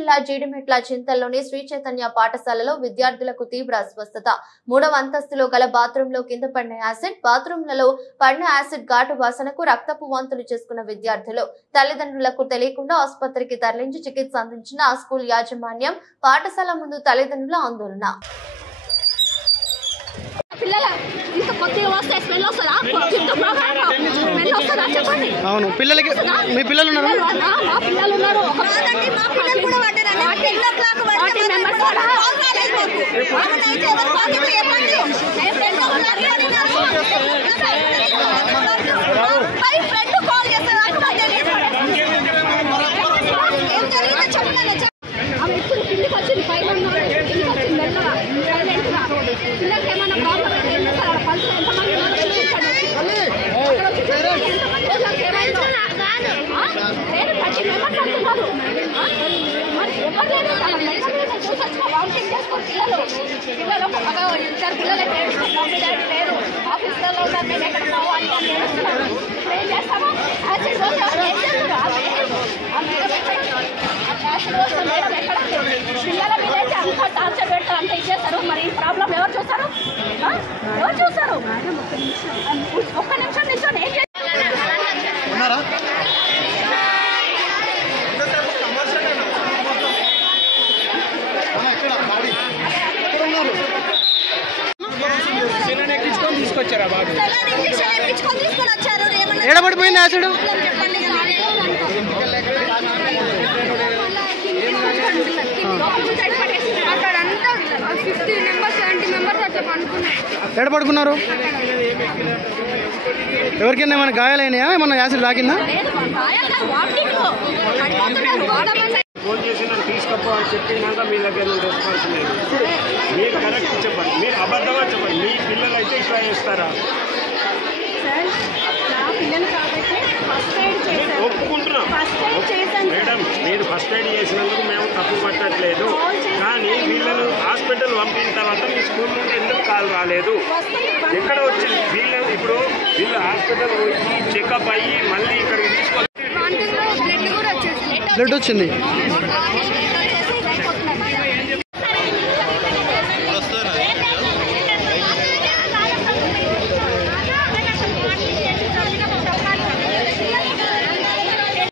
జిల్లా జీడిమెట్ల చింతల్లోని శ్రీ చైతన్య పాఠశాలలో విద్యార్థులకు తీవ్ర అస్వస్థత. 3వ అంతస్తులో గల బాత్రూమ్ లో కింద పడిన యాసిడ్, బాత్రూంలలో పడిన యాసిడ్ ఘాటు వాసనకు రక్తపు వాంతులు చేసుకున్న విద్యార్థులు తల్లిదండ్రులకు తెలియకుండా ఆసుపత్రికి తరలించి చికిత్స అందించిన ఆ స్కూల్ యాజమాన్యం, పాఠశాల ముందు తల్లిదండ్రుల ఆందోళన. అవును, పిల్లలకి మీ పిల్లలు ఉన్నారు? మరి ప్రాబ్లం ఎవరు చూస్తారు? ఒక్క నిమిషం నిల్చొని ఎడబడిపోయింది యాసిడ్. ఎడబడుకున్నారు? ఎవరికైనా ఏమైనా గాయాలైనాయా? ఏమన్నా యాసిడ్ తాకిందా? ఫోన్ చేసి నన్ను తీసుకపో అని చెప్పినాక మీ దగ్గర రెస్పాన్స్ లేదు. మీరు కరెక్ట్ చెప్పండి, మీరు అబద్ధంగా చెప్పండి. మీ పిల్లలు అయితే ఇట్లా చేస్తారా? ఒప్పుకుంటున్నాం మేడం, మీరు ఫస్ట్ ఎయిడ్ చేసినందుకు మేము తప్పు పట్టట్లేదు. కానీ వీళ్ళను హాస్పిటల్ పంపిన తర్వాత మీ స్కూల్ నుండి ఎందుకు కాల్ రాలేదు? ఎక్కడ వచ్చింది? వీళ్ళు హాస్పిటల్ పోయి చెకప్ అయ్యి మళ్ళీ ఇక్కడికి తీసుకొని బ్లడ్ వచ్చింది.